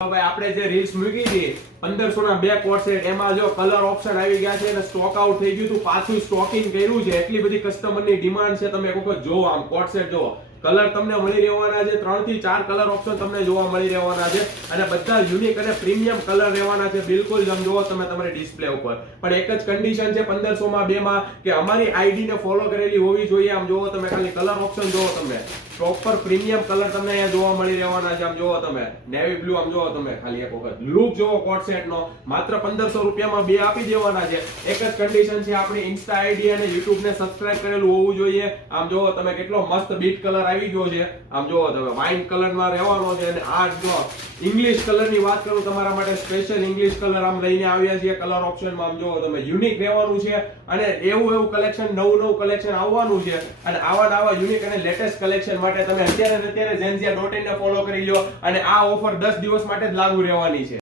ભાઈ આપણે જે રીલ્સ મૂકી હતી 1500 ના બે કોટ સેટ, એમાં જો કલર ઓપ્શન આવી ગયા છે અને સ્ટોક આઉટ થઈ ગયું હતું, પાછું સ્ટોકિંગ કર્યું છે. એટલી બધી કસ્ટમરની ડિમાન્ડ છે. તમે એક વખત જોવો, આમ કોટ સેટ જોવો, કલર તમને મળી રહેવાના છે. 3 થી 4 કલર ઓપ્શન તમને જોવા મળી રહેવાના છે અને બધા યુનિક અને પ્રીમિયમ કલર રહેવાના છે. બિલકુલ જમ જોવો તમે તમારી ડિસ્પ્લે ઉપર. પણ એક જ કન્ડિશન છે 1500 માં બે માં કે અમારી આઈડી ને ફોલો કરેલી હોવી જોઈએ. આમ જોવો તમે, ખાલી કલર ઓપ્શન જોવો તમે, પ્રોપર પ્રીમિયમ કલર તમને અહીંયા જોવા મળી રહેવાના છે. આમ જોવો તમે નેવી બ્લુ, આમ જોવો તમે ખાલી એક વખત લુક જોવો કોટ સેટ નો. માત્ર 1500 રૂપિયામાં બે આપી દેવાના છે. એક જ કન્ડિશન છે, આપણી ઇન્સ્ટા આઈડી અને યુટ્યુબ ને સબસ્ક્રાઇબ કરેલું હોવું જોઈએ. આમ જોવો તમે કેટલો મસ્ત બીટ કલર આવી ગયો છે. આમ જોવો તમે વાઇન કલર માં રહેવાનો છે. અને આ જો ઇંગ્લિશ કલર ની વાત કરું, તમારા માટે સ્પેશિયલ ઇંગ્લિશ કલર આમ લઈને આવ્યા છીએ કલર ઓપ્શન માં. આમ જોવો તમે યુનિક રહેવાનું છે અને એવું કલેક્શન, નવું કલેક્શન આવવાનું છે. અને આવા યુનિક અને લેટેસ્ટ કલેક્શન માટે તમે અત્યારે zensia.in ને ફોલો કરી લો. અને આ ઓફર 10 દિવસ માટે જ લાગુ રહેવાની છે.